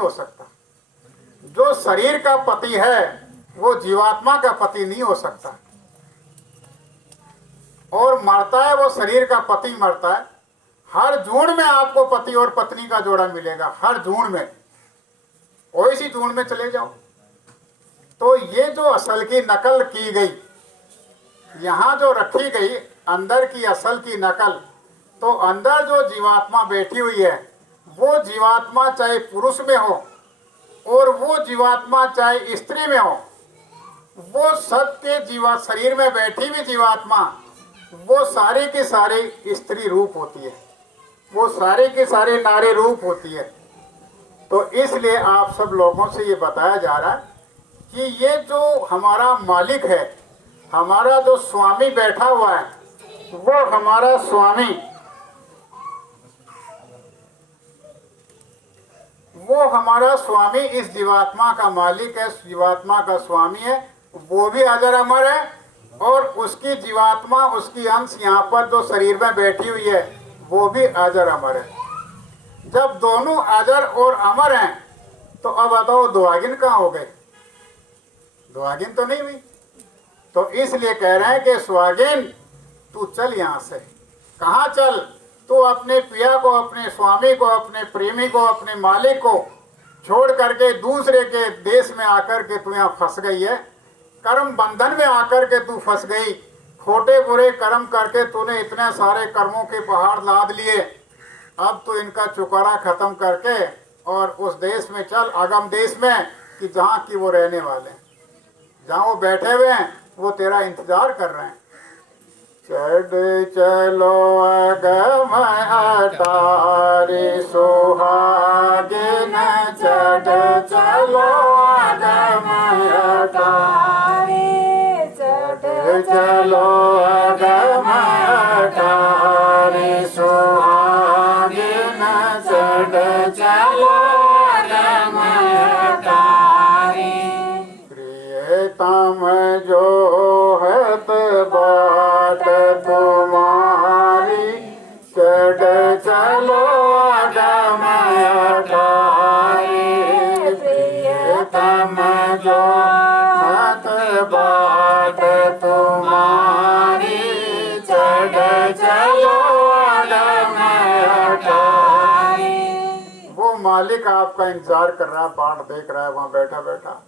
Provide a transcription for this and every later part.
हो सकता। जो शरीर का पति है वो जीवात्मा का पति नहीं हो सकता। और मरता है वो शरीर का पति मरता है। हर जून में आपको पति और पत्नी का जोड़ा मिलेगा, हर जून में। कोई सी जून में चले जाओ। तो ये जो असल की नकल की गई, यहाँ जो रखी गई अंदर की असल की नकल, तो अंदर जो जीवात्मा बैठी हुई है वो जीवात्मा चाहे पुरुष में हो और वो जीवात्मा चाहे स्त्री में हो, वो सबके जीवा शरीर में बैठी हुई जीवात्मा वो सारी की सारी स्त्री रूप होती है, वो सारी की सारी नारी रूप होती है। तो इसलिए आप सब लोगों से ये बताया जा रहा है कि ये जो हमारा मालिक है, हमारा जो स्वामी बैठा हुआ है, वो हमारा स्वामी, वो हमारा स्वामी इस जीवात्मा का मालिक है, जीवात्मा का स्वामी है। वो भी अजर अमर है और उसकी जीवात्मा, उसकी अंश यहाँ पर जो शरीर में बैठी हुई है वो भी अजर अमर है। जब दोनों अजर और अमर हैं तो अब बताओ दुआगिन कहाँ हो गए? दुआगिन तो नहीं हुई। तो इसलिए कह रहे हैं कि सुहागिन तू चल यहाँ से। कहाँ चल? तू अपने पिया को, अपने स्वामी को, अपने प्रेमी को, अपने मालिक को छोड़ करके दूसरे के देश में आकर के तू यहाँ फंस गई है। कर्म बंधन में आकर के तू फंस गई। खोटे बुरे कर्म करके तूने इतने सारे कर्मों के पहाड़ लाद लिए। अब तो इनका चुकारा खत्म करके और उस देश में चल, अगम देश में, कि जहाँ की वो रहने वाले हैं, जहाँ वो बैठे हुए हैं, वो तेरा इंतजार कर रहे हैं। चढ़ चलो अगम अटारी सुहागिन, चढ़ चलो अगम अटारी, चढ़ चलो अगम अटारी सुहागिन, चढ़ चलो अगम अटारी। प्रियतम जो हत बाट तुम्हारी, चढ़ चलो अगम अटारी। प्रियतम जो हत बाट तुम्हारी, चढ़ चलो अगम अटारी। वो मालिक आपका इंतजार कर रहा है, बाट देख रहा है वहाँ बैठा बैठा।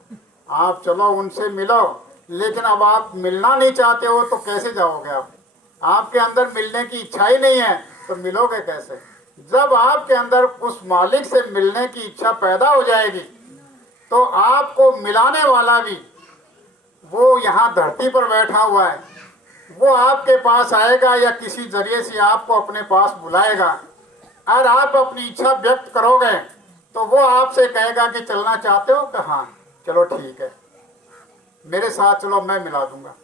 आप चलो उनसे मिलो, लेकिन अब आप मिलना नहीं चाहते हो तो कैसे जाओगे आप? आपके अंदर मिलने की इच्छा ही नहीं है तो मिलोगे कैसे? जब आपके अंदर उस मालिक से मिलने की इच्छा पैदा हो जाएगी तो आपको मिलाने वाला भी, वो यहाँ धरती पर बैठा हुआ है, वो आपके पास आएगा या किसी जरिए से आपको अपने पास बुलाएगा। और आप अपनी इच्छा व्यक्त करोगे तो वो आपसे कहेगा कि चलना चाहते हो? कि हाँ चलो ठीक है, मेरे साथ चलो, मैं मिला दूंगा।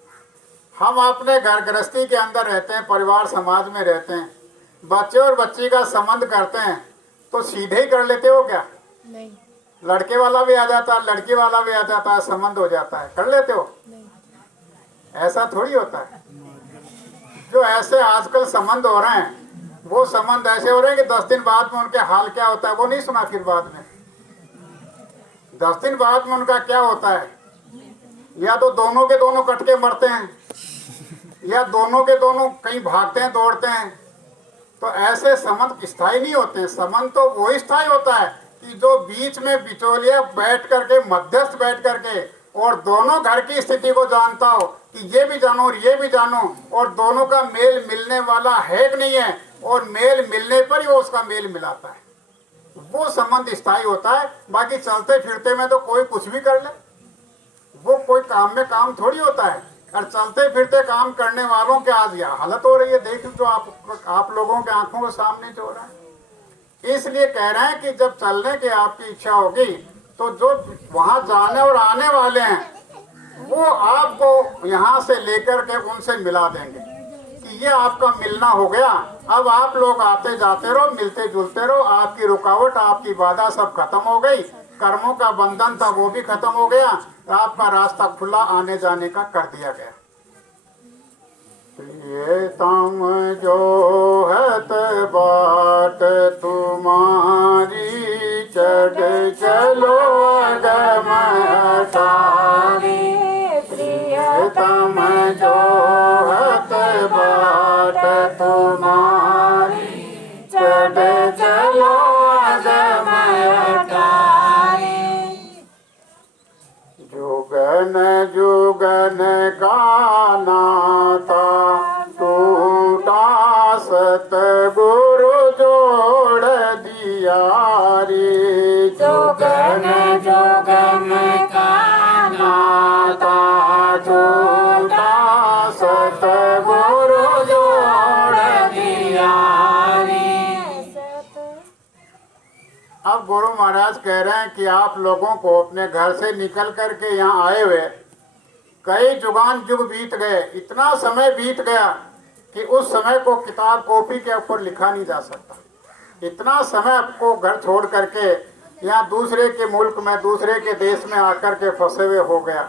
हम अपने घर गृहस्थी के अंदर रहते हैं, परिवार समाज में रहते हैं, बच्चे और बच्ची का संबंध करते हैं तो सीधे ही कर लेते हो क्या? नहीं। लड़के वाला भी आ जाता है, लड़की वाला भी आ जाता है, संबंध हो जाता है, कर लेते हो? नहीं। ऐसा थोड़ी होता है। जो ऐसे आजकल संबंध हो रहे हैं वो संबंध ऐसे हो रहे हैं कि 10 दिन बाद में उनके हाल क्या होता है वो नहीं सुना। फिर बाद में 10 दिन बाद में उनका क्या होता है, या तो दोनों के दोनों कट के मरते हैं या दोनों के दोनों कहीं भागते हैं, दौड़ते हैं। तो ऐसे संबंध स्थायी नहीं होते हैं। संबंध तो वही स्थायी होता है कि जो बीच में बिचौलिया बैठ करके, मध्यस्थ बैठ करके, और दोनों घर की स्थिति को जानता हो कि ये भी जानो और ये भी जानो, और दोनों का मेल मिलने वाला है कि नहीं है, और मेल मिलने पर ही वो उसका मेल मिलाता है, वो संबंध स्थायी होता है। बाकी चलते फिरते में तो कोई कुछ भी कर ले, वो कोई काम में काम थोड़ी होता है। और चलते फिरते काम करने वालों के आज यह हालत हो रही है, देख जो आप लोगों के आंखों के सामने जो हो रहा है। इसलिए कह रहे हैं कि जब चलने की आपकी इच्छा होगी तो जो वहां जाने और आने वाले हैं वो आपको यहाँ से लेकर के उनसे मिला देंगे कि ये आपका मिलना हो गया। अब आप लोग आते जाते रहो, मिलते जुलते रहो, आपकी रुकावट, आपकी बाधा सब खत्म हो गई, कर्मों का बंधन था वो भी खत्म हो गया, आपका रास्ता खुला आने जाने का कर दिया गया। प्रियतम जो है बाट तुम्हारी, चढ़ चलो अगम अटारी प्रियतम जो हत बाट तुम्हारी चढ़ चलो अगम अटारी जुगन जुगन का नाता टूटा सतगुरु जोड़ दिया रे जुगन जुगन का नाता टूटा सतगुरु जोड़ दिया रे। अब गुरु महाराज कह रहे हैं कि आप लोगों को अपने घर से निकल करके यहाँ आए हुए कई जुगान युग बीत गए, इतना समय बीत गया कि उस समय को किताब कॉपी के ऊपर लिखा नहीं जा सकता। इतना समय आपको घर छोड़ करके यहाँ दूसरे के मुल्क में दूसरे के देश में आकर के फंसे हुए हो गया।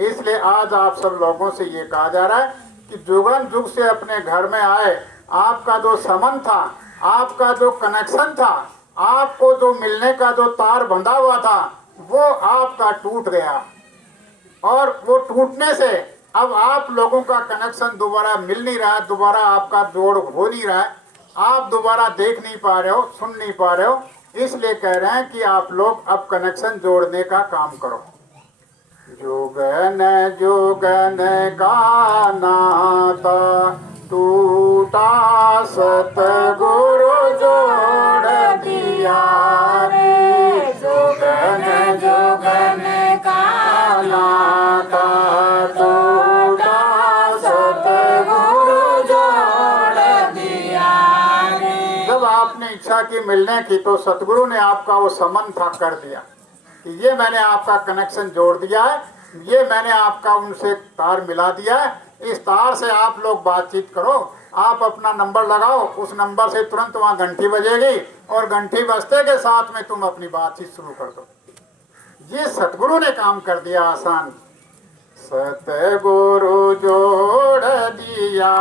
इसलिए आज आप सब लोगों से ये कहा जा रहा है कि जुगन युग से अपने घर में आए, आपका जो संबंध था, आपका जो कनेक्शन था, आपको जो मिलने का जो तार बंधा हुआ था वो आपका टूट गया और वो टूटने से अब आप लोगों का कनेक्शन दोबारा मिल नहीं रहा है, दोबारा आपका जोड़ हो नहीं रहा है, आप दोबारा देख नहीं पा रहे हो, सुन नहीं पा रहे हो। इसलिए कह रहे हैं कि आप लोग अब कनेक्शन जोड़ने का काम करो। जुगन जुगन का नाता टूटा सतगुरु जोड़ दिया रे जुगन जुगन का नाता टूटा सतगुरु जोड़ दिया रे। जब आपने इच्छा की मिलने की तो सतगुरु ने आपका वो संबंध था कर दिया कि ये मैंने आपका कनेक्शन जोड़ दिया है, ये मैंने आपका उनसे तार मिला दिया है। इस तार से आप लोग बातचीत करो, आप अपना नंबर लगाओ, उस नंबर से तुरंत वहाँ घंटी बजेगी और घंटी बजते के साथ में तुम अपनी बातचीत शुरू कर दो। ये सतगुरु ने काम कर दिया आसान। सतगुरु जोड़ दिया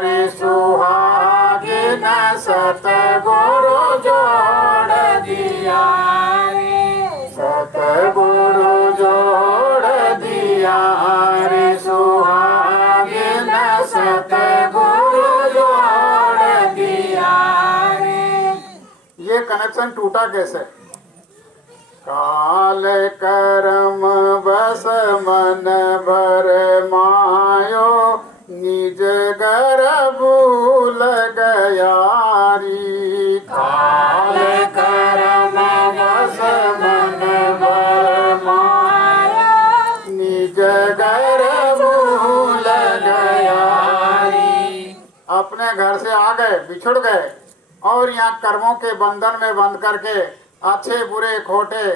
रे सुहागिन सतगुरु जोड़ दिया रे सतगुरु जोड़ दिया रे सुहागिन सतगुरु जोड़ दिया रे। ये कनेक्शन टूटा कैसे? काल कर्म बस मन भर मायो निज घर भूल गया री। काल कर्म बस मन भर मायो निज घर भूल गया री। अपने घर से आ गए, बिछुड़ गए और यहाँ कर्मों के बंधन में बंध करके अच्छे बुरे खोटे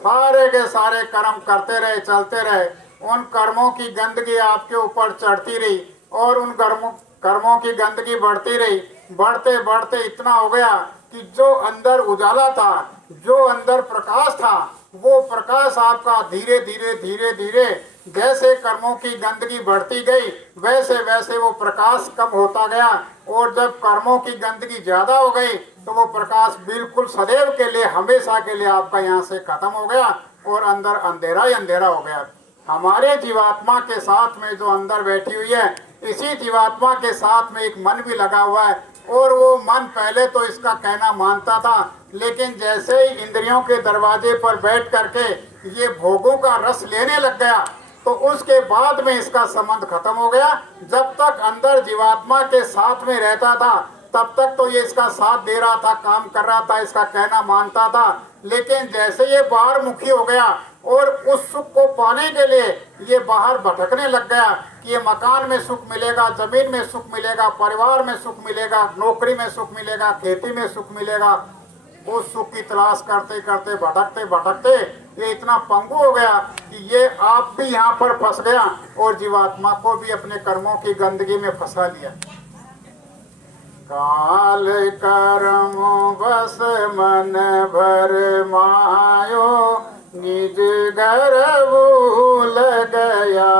सारे के सारे कर्म करते रहे, चलते रहे। उन कर्मों की गंदगी आपके ऊपर चढ़ती रही और उन कर्मों की गंदगी बढ़ती रही। बढ़ते बढ़ते इतना हो गया कि जो अंदर उजाला था, जो अंदर प्रकाश था, वो प्रकाश आपका धीरे धीरे धीरे धीरे जैसे कर्मों की गंदगी बढ़ती गई वैसे वैसे वो प्रकाश कम होता गया। और जब कर्मों की गंदगी ज्यादा हो गई तो वो प्रकाश बिल्कुल सदैव के लिए, हमेशा के लिए आपका यहाँ से खत्म हो गया और अंदर अंधेरा ही अंधेरा हो गया। हमारे जीवात्मा के साथ में जो अंदर बैठी हुई है, इसी जीवात्मा के साथ में एक मन भी लगा हुआ है और वो मन पहले तो इसका कहना मानता था, लेकिन जैसे ही इंद्रियों के दरवाजे पर बैठ करके ये भोगों का रस लेने लग गया तो उसके बाद में इसका संबंध खत्म हो गया। जब तक अंदर जीवात्मा के साथ में रहता था तब तक तो ये इसका साथ दे रहा था, काम कर रहा था, इसका कहना मानता था। लेकिन जैसे ये बाहर मुखी हो गया और उस सुख को पाने के लिए ये बाहर भटकने लग गया कि ये मकान में सुख मिलेगा, जमीन में सुख मिलेगा, परिवार में सुख मिलेगा, नौकरी में सुख मिलेगा, खेती में सुख मिलेगा। उस सुख की तलाश करते करते भटकते भटकते ये इतना पंगु हो गया कि ये आप भी यहाँ पर फंस गया और जीवात्मा को भी अपने कर्मों की गंदगी में फंसा लिया। काल कर्म बस मन भर मायो निज घर भूल गया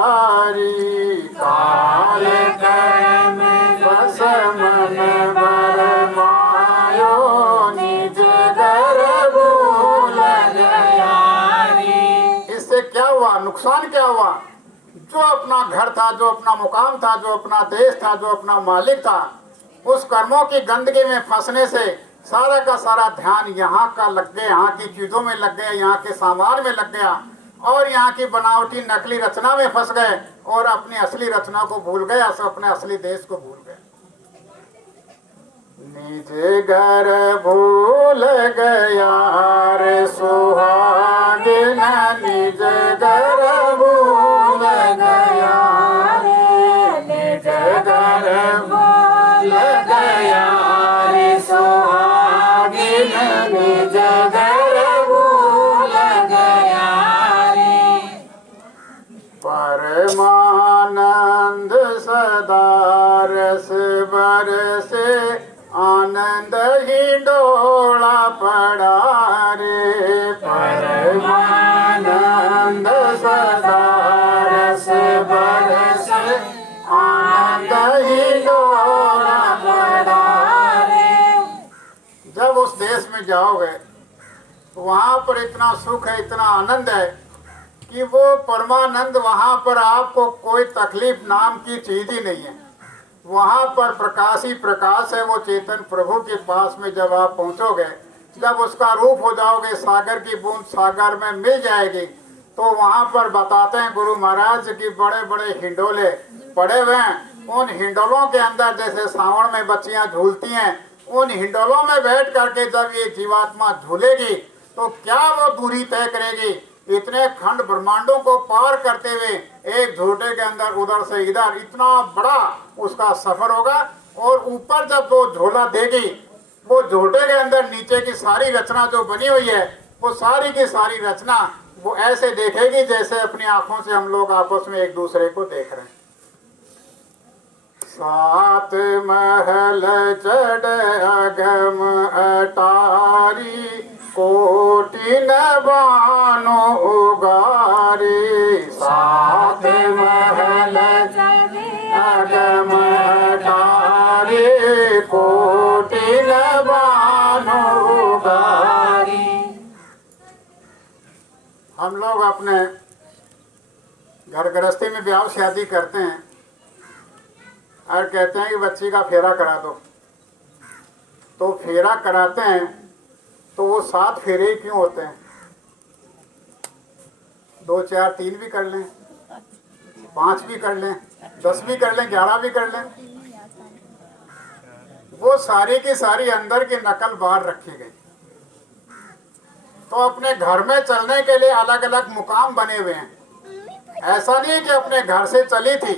री। काल कर्म बस मन भर मायो निज घर भूल नुकसान क्या हुआ? जो अपना घर था, जो अपना मुकाम था, जो अपना देश था, जो अपना मालिक था, उस कर्मों की गंदगी में फंसने से सारा का सारा ध्यान यहाँ का लग गया, यहाँ की चीजों में लग गया, यहाँ के सामान में लग गया और यहाँ की बनावटी नकली रचना में फंस गए और अपनी असली रचना को भूल गए, अपने असली देश को भूल गए। निज घर भूल गया रे सुहागिन, निज घर भूल गया रे, निज घर भूल गया रे सुहागिन, निज घर भूल गया रे। परमानंद सदा रस बरसे, आनंद ही डोला पड़ा रे। परमानंद सदा रस बरसे, आनंद ही डोला पड़ा रे। जब उस देश में जाओगे तो वहाँ पर इतना सुख है, इतना आनंद है कि वो परमानंद, वहाँ पर आपको कोई तकलीफ नाम की चीज ही नहीं है। वहाँ पर प्रकाश ही प्रकाश है। वो चेतन प्रभु के पास में जब आप पहुँचोगे, जब उसका रूप हो जाओगे, सागर की बूंद सागर में मिल जाएगी, तो वहाँ पर बताते हैं गुरु महाराज की बड़े बड़े हिंडोले पड़े हुए हैं। उन हिंडोलों के अंदर जैसे सावन में बच्चियाँ झूलती हैं, उन हिंडोलों में बैठ करके जब ये जीवात्मा झूलेगी तो क्या वो दूरी तय करेगी? इतने खंड ब्रह्मांडों को पार करते हुए एक झूठे के अंदर उधर से इधर इतना बड़ा उसका सफर होगा। और ऊपर जब वो झोला देगी, वो झूठे के अंदर नीचे की सारी रचना जो बनी हुई है, वो सारी की सारी रचना वो ऐसे देखेगी जैसे अपनी आंखों से हम लोग आपस में एक दूसरे को देख रहे हैं। 7 महल चढ़ अगम अटारी, कोटि न बानो उगारी। 7 महल चढ़ अगम अटारी, कोटि न बानो उगारी। हम लोग अपने घर गृहस्थी में ब्याह शादी करते हैं और कहते हैं कि बच्ची का फेरा करा दो, तो फेरा कराते हैं तो वो 7 फेरे ही क्यों होते हैं? 2 4 3 भी कर लें, 5 भी कर लें, 10 भी कर लें, 11 भी कर लें। वो सारी की सारी अंदर की नकल बाहर रखी गई। तो अपने घर में चलने के लिए अलग अलग मुकाम बने हुए हैं। ऐसा नहीं कि अपने घर से चली थी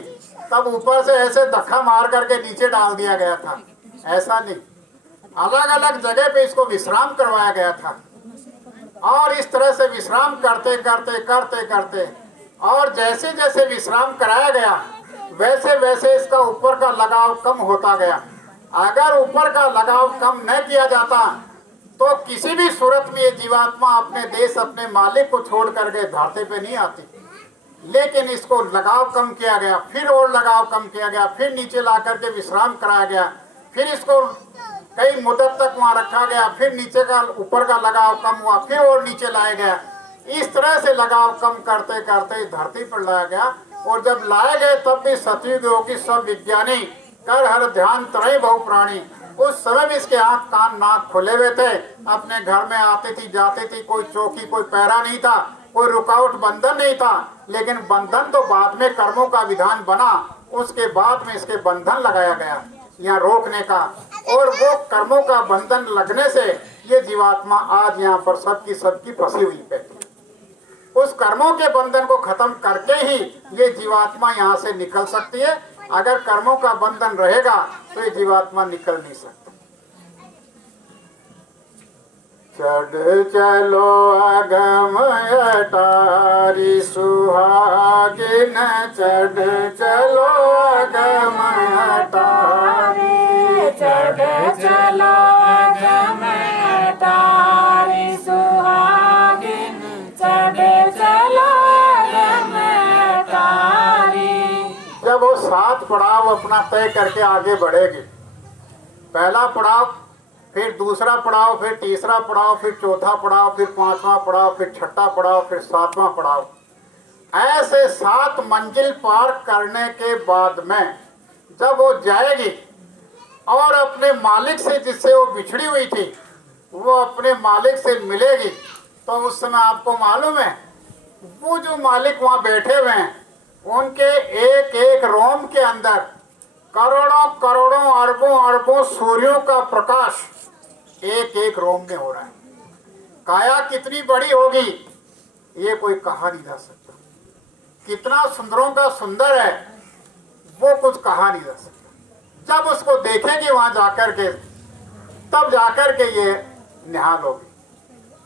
तब ऊपर से ऐसे धक्का मार करके नीचे डाल दिया गया था, ऐसा नहीं। अलग अलग जगह पे इसको विश्राम करवाया गया था और इस तरह से विश्राम करते करते करते करते और जैसे जैसे विश्राम कराया गया वैसे वैसे इसका ऊपर का लगाव कम होता गया। अगर ऊपर का लगाव कम न किया जाता तो किसी भी सूरत में ये जीवात्मा अपने देश, अपने मालिक को छोड़ करके धरती पे नहीं आती। लेकिन इसको लगाव कम किया गया, फिर और लगाव कम किया गया, फिर नीचे ला करके विश्राम कराया गया, फिर इसको कई मुद्दत तक वहाँ रखा गया, फिर नीचे का ऊपर का लगाव कम हुआ, फिर और नीचे लाया गया। इस तरह से लगाव कम करते करते धरती पर लाया गया। और जब लाए गए तब भी सतयुग योगी सब विज्ञानी कर हर ध्यान तरह बहु प्राणी, उस समय भी इसके आँख कान नाक खुले हुए थे। अपने घर में आती थी जाती थी, कोई चौकी कोई पैरा नहीं था, कोई रुकावट बंधन नहीं था। लेकिन बंधन तो बाद में कर्मों का विधान बना, उसके बाद में इसके बंधन लगाया गया यहाँ रोकने का। और वो कर्मों का बंधन लगने से ये जीवात्मा आज यहाँ पर सबकी फंसी हुई है। उस कर्मों के बंधन को खत्म करके ही ये जीवात्मा यहाँ से निकल सकती है। अगर कर्मों का बंधन रहेगा तो ये जीवात्मा निकल नहीं सकती। चढ़ चलो अगम अटारी सुहागिन, चढ़ चलो अगम अटारी, चढ़ चलो अगम अटारी सुहागिन, चढ़ चलो अगम अटारी। जब वो 7 पड़ाव अपना तय करके आगे बढ़ेगी, पहला पड़ाव, फिर दूसरा पड़ाव, फिर तीसरा पड़ाव, फिर चौथा पड़ाव, फिर 5वां पड़ाव, फिर 6ठा पड़ाव, फिर 7वां पड़ाव। ऐसे 7 मंजिल पार करने के बाद में जब वो जाएगी और अपने मालिक से जिससे वो बिछड़ी हुई थी वो अपने मालिक से मिलेगी, तो उस समय आपको मालूम है वो जो मालिक वहाँ बैठे हुए हैं उनके एक एक रोम के अंदर करोड़ों करोड़ों अरबों अरबों सूर्यों का प्रकाश एक एक रोम में हो रहा है। काया कितनी बड़ी होगी ये कोई कहा नहीं जा सकता, कितना सुंदरों का सुंदर है वो कुछ कहा नहीं जा सकता। जब उसको देखेंगे वहां जाकर के तब जाकर के ये निहाल होगी,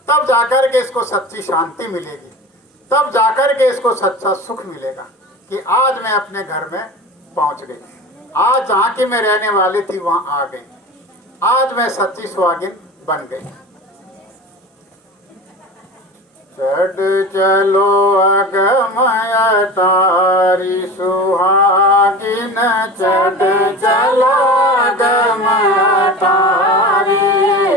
तब जाकर के इसको सच्ची शांति मिलेगी, तब जाकर के इसको सच्चा सुख मिलेगा कि आज मैं अपने घर में पहुंच गई, आज जहाँ की मैं रहने वाली थी वहां आ गई, आज मैं सच्ची सुहागिन बन गई। चढ़ चलो अगमय तारी सुहागिन, चढ़ चलो अगमय तारी,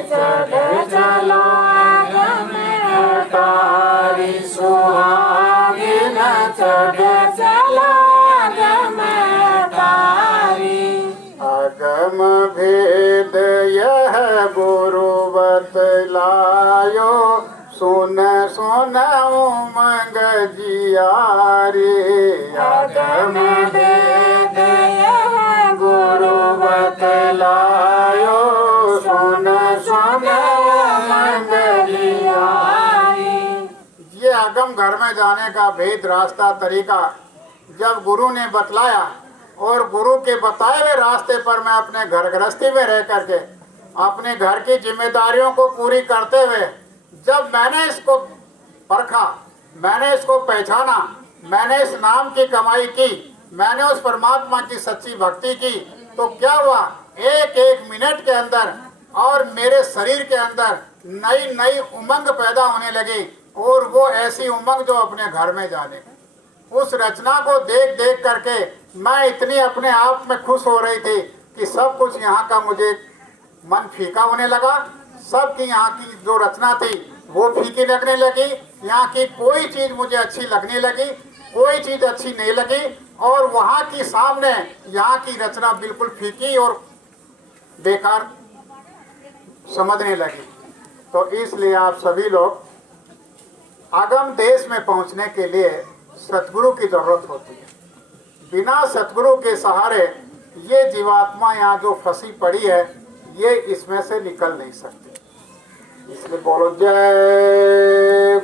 चढ़ चलो अगमय तारी सुहागिन, चढ़ चलो अगमय तारी। अगम भेद यह गुरु बतलायो, सुन सुन उमंग जियारे। अगम भेद यह गुरु बतलायो, सुन सुन उमंग जियारे। ये अगम घर में जाने का भेद, रास्ता, तरीका जब गुरु ने बतलाया और गुरु के बताए हुए रास्ते पर मैं अपने घर गृहस्थी में रह करके अपने घर की जिम्मेदारियों को पूरी करते हुए जब मैंने इसको परखा, मैंने इसको पहचाना, मैंने इस नाम की कमाई की, मैंने उस परमात्मा की सच्ची भक्ति की, तो क्या हुआ एक एक मिनट के अंदर और मेरे शरीर के अंदर नई नई उमंग पैदा होने लगी। और वो ऐसी उमंग जो अपने घर में जाने, उस रचना को देख देख करके मैं इतनी अपने आप में खुश हो रही थी कि सब कुछ यहाँ का मुझे मन फीका होने लगा। सबकी यहाँ की जो रचना थी वो फीकी लगने लगी, यहाँ की कोई चीज़ मुझे अच्छी लगने लगी, कोई चीज़ अच्छी नहीं लगी, और वहाँ की सामने यहाँ की रचना बिल्कुल फीकी और बेकार समझने लगी। तो इसलिए आप सभी लोग आगम देश में पहुँचने के लिए सतगुरु की जरूरत होती है। बिना सतगुरु के सहारे ये जीवात्मा यहाँ जो फंसी पड़ी है ये इसमें से निकल नहीं सकती। इसलिए बोलो जय